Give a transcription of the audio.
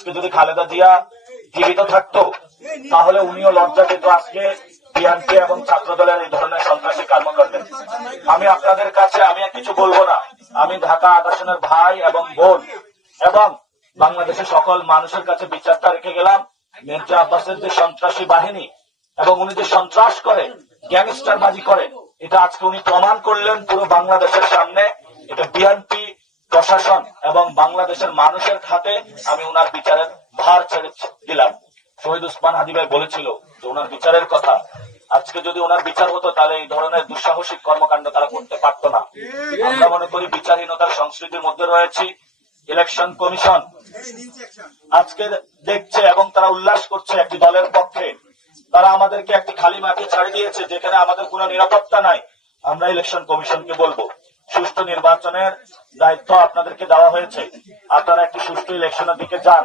আজকে যদি খালেদা জিয়া জীবিত থাকতো তাহলে উনিও লজ্জা পেত আজকে বিএনপি এবং ছাত্র দলের এই ধরনের সন্ত্রাসী কর্মকাণ্ডে। আমি আপনাদের কাছে আমি কিছু বলবো না, আমি ঢাকা আদাসনের ভাই এবং বোন এবং বাংলাদেশের সকল মানুষের কাছে বিচারটা রেখে গেলাম। মির্জা আব্বাসের যে সন্ত্রাসী বাহিনী এবং উনি যে সন্ত্রাস করে, গ্যাংস্টারবাজি করে, এটা আজকে উনি প্রমাণ করলেন পুরো বাংলাদেশের সামনে। এটা বিএনপি প্রশাসন এবং বাংলাদেশের মানুষের খাতে আমি উনার বিচারের ভার ছেড়ে দিলাম। শহীদ ওসমান হাদি ভাই বলেছিল যে ওনার বিচারের কথা, আজকে যদি ওনার বিচার হতো তাহলে এই ধরনের দুঃসাহসিক কর্মকাণ্ড তারা করতে পারতো না। আমরা মনে করি বিচারহীনতার সংস্কৃতির মধ্যে রয়েছি। ইলেকশন কমিশন আজকে দেখছে এবং তারা উল্লাস করছে একটি দলের পক্ষে। তারা আমাদেরকে একটি খালি মাঠে ছাড়ে দিয়েছে যেখানে আমাদের কোনো নিরাপত্তা নাই। আমরা ইলেকশন কমিশনকে বলবো, সুষ্ঠু নির্বাচনের দায়িত্ব আপনাদেরকে দেওয়া হয়েছে, আপনারা একটি সুষ্ঠু ইলেকশনের দিকে যান।